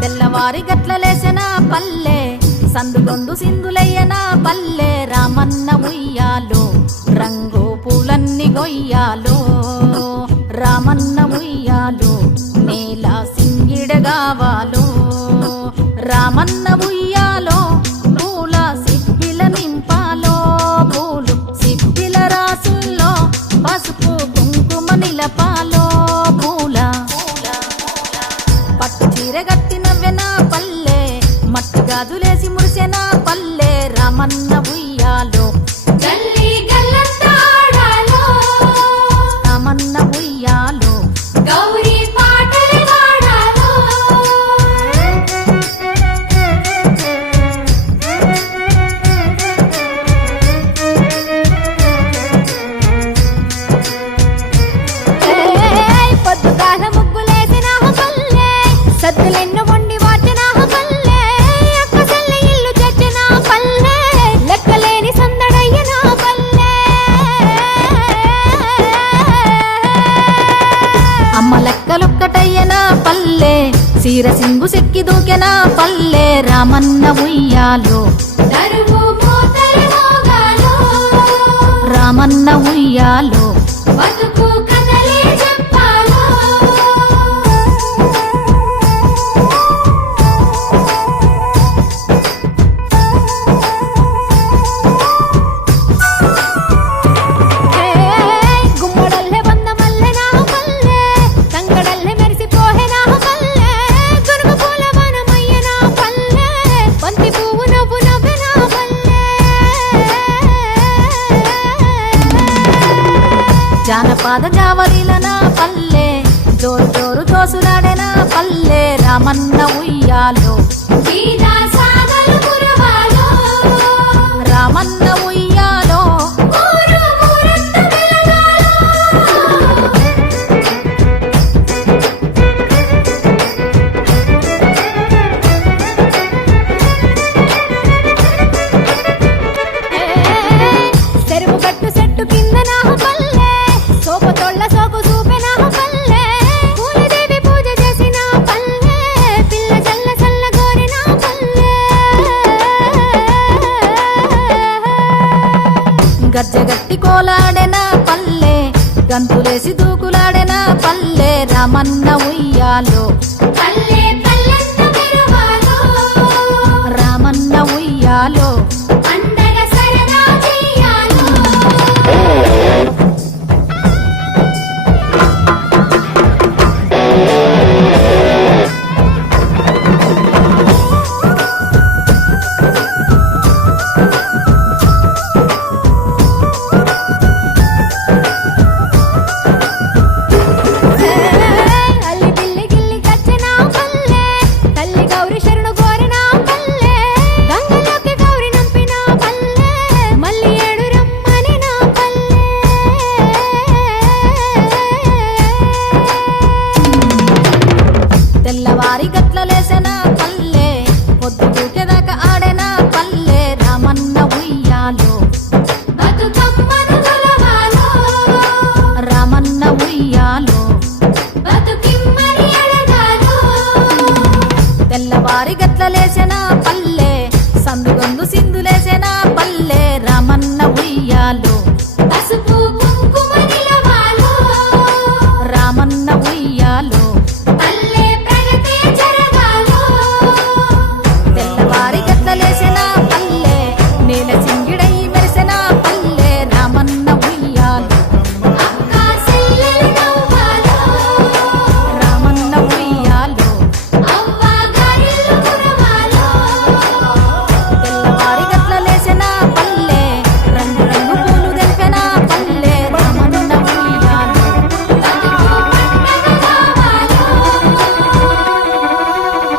తెల్లవారి గట్ల లేసిన పల్లె సందుగొందు సింధులయ్యన పల్లె రామన్న ఉయ్యాలో రంగు పూలన్నీ గొయ్యాలో రామన్న ఉయ్యాలో నేల సింగిడగావాలో రామన్న ఉయ్యాలో పూల సిప్పిల నింపాలో పూలు సిప్పిల రాసుల్లో పసుపు కుంకుమ నిలపాలో పూల పట్టు చీర గట్టినవ్వెన పల్లె మట్టి గాజులేసి మురిసెన పల్లె రామన్న ఉయ్యాలో రామన్న ఉయ్యాలో గౌరీ పాటలు పాడాలో పొద్దుగాల ముగ్గులేసిన పల్లె సద్దులెన్ను వండి వాచిన పల్లె అక్కసల్ల ఇల్లు చచ్చిన పల్లె లెక్కలేని సందడయ్యన పల్లె అమ్మ లెక్కలొక్కటయ్యన పల్లె సీర సింగు సెక్కి దూకెన పల్లె రామన్న ఉయ్యాలో దరువు మోతలు మోగాలో రామన్న ఉయ్యాలో బతుకు కథలే చెప్పాలో గుమ్మడల్లే వంద మల్లె నా పల్లె తంగడల్లే మెరిసిపోహే నా పల్లె గునుగు పూల వనమయ్య నా పల్లె బంతి పువ్వు నవ్వు నవ్వె నా పల్లె జానపద జావలిల నా పల్లె జోరు జోరు జోసులాడే నా పల్లె రామన్న ఉయ్యాలో వీధా సాగలు కురవాలో రామన్న ఉయ్యాలో ఊరు ఊరంతా వెలగాలో చెరువు గట్టు చెట్టు కింద నా పల్లె సోపతోళ్ళ సోపు చూపె నా పల్లె పూలదేవి పూజ చేసిన పల్లె పిల్ల చల్ల చల్ల గోరి నా పల్లె గజ్జగట్టి కోలాడెన పల్లె గంతులేసి దూకులాడెన పల్లె రామన్న ఉయ్యాలో పల్లె పల్లెంత మెరవాలో రామన్న ఉయ్యాలో